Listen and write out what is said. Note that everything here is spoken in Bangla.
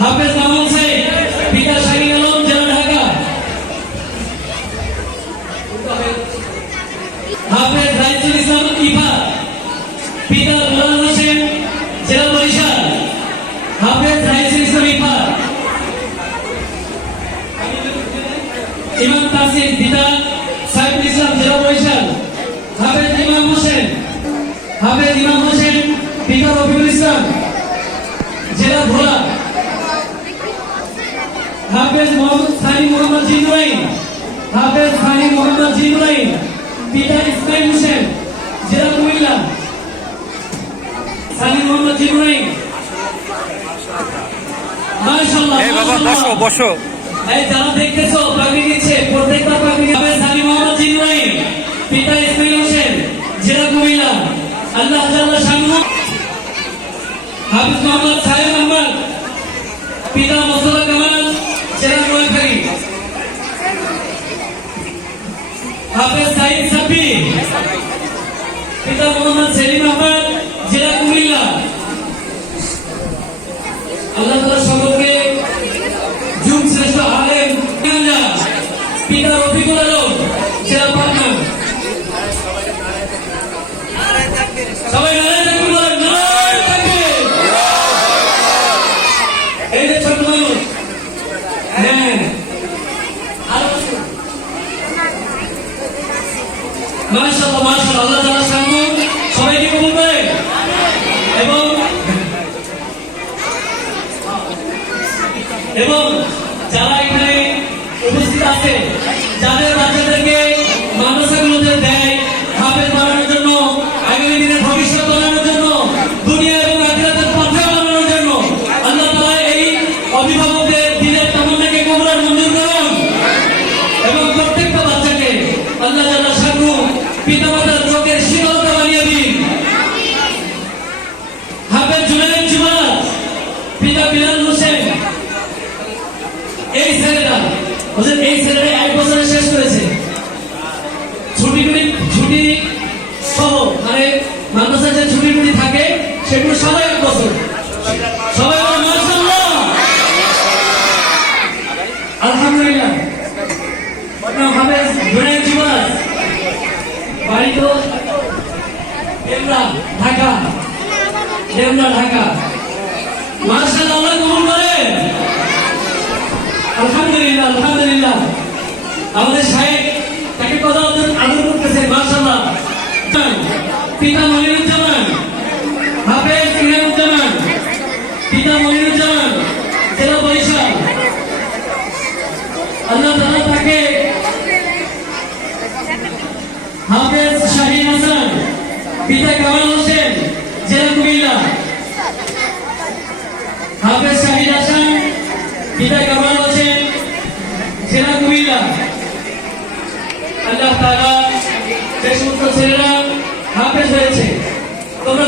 হাফেজ মাহমুদ সাহেব, পিতা শাহিন আলম, জেলা ঢাকা। হাফেজ রাইসুল ইসলাম ইফা, পিতা গোলাম হোসেন, জেলা বরিশাল। হাফেজ রাইসুল ইসলাম ইফা। ইমাম তাসির, পিতা সাইফুল ইসলাম, জেলা বরিশাল। হাফেজ ইমাম হোসেন, হাফেজ ইমাম হোসেন, পিতা রফিকুল ইসলাম, জেলা ভোলা। হাফেজ মোহাম্মদ সানি মোহাম্মদ জিন্নাইন, হাফেজ সানি মোহাম্মদ জিন্নাইন, পিতা ইসমাইল হোসেন, জেলা কুমিল্লা। সানি মোহাম্মদ জিন্নাইন, মাশাআল্লাহ। এই বাবা বসো বসো। এই যারা দেখতেছো পাগড়ি নিচ্ছে, প্রত্যেকটা পাগড়ি। হাফেজ সানি মোহাম্মদ জিন্নাইন, পিতা ইসমাইল হোসেন, জেলা কুমিল্লা। আল্লাহ তাআলা শানহু। হাফেজ মোহাম্মদ সাহেব আহমদ, পিতা মোস্তফা কামাল, জেলা নোয়াখালী। হাফেজ সাইদ সাব্বি, পিতা মোহাম্মদ সেলিম আহমদ, জেলা কুমিল্লা। আল্লাহ তাআলা সকলকে যুগ শ্রেষ্ঠ আলেম, পিতা রফিকুল আলম, জেলা পাটনা। সবাই নারায়ে তাকবীর বলেন, নারায়ে তাকবীর। এই যে ছোট মানুষ, হ্যাঁ, মাশাআল্লাহ মাশাআল্লাহ। আল্লাহ তাআলা শানহু সবাইকে কবুল করে। এবং যারা এখানে উপস্থিত আছে, যাদের বাচ্চাদেরকে মাদ্রাসাগুলোতে দেয় হাফেজ বানানোর জন্য, আগামী দিনে ভবিষ্যৎ বানানোর জন্য, দুনিয়া এবং আখিরাতের পথে বানানোর জন্য, আল্লাহ তাআলা এই অভিভাবকদের দিনের তামান্নাকে কবুল আর মঞ্জুর করুন। এবং প্রত্যেকটা বাচ্চাকে আল্লাহ তাআলা শানহু পিতামাতার চোখের শীতলতা বানিয়ে দিন। হাফেজ জুনায়েদ জুমাত, পিতা বিলাল হোসেন। এই ছেলেটা এক বছরে শেষ করেছে। ছুটি সহ, মানে মাদ্রাসায় যে ছুটি থাকে সেগুলো সবাই এক বছর। সবাই মাশাআল্লাহ, আলহামদুলিল্লাহ। হাফেজ জুনায়েদ জুমাত, বাড়ি তো ঢাকা, ঢাকা। মাশাআল্লাহ, আল্লাহ কবুল করেন। আলহামদুলিল্লাহ আলহামদুলিল্লাহ। আমাদের সাহেব তাকে কত আদর করতেছে, মাশাআল্লাহ। পিতা মনিরুজ্জামান, হাফেজ ইনামুজ্জামান, পিতা মনিরুজ্জামান, জেলা বরিশাল। আল্লাহ তাআলা তাকে হাফেজ শাহিন হাসান, পিতা কামাল হোসেন, জেলা কুমিল্লা। হাফেজ শাহিন হাসান, পিতা কামাল হোসেন, জেলা কুমিল্লা। আল্লাহ তাআলা যে সমস্ত ছেলেরা হাফেজ হয়েছে, তোমরা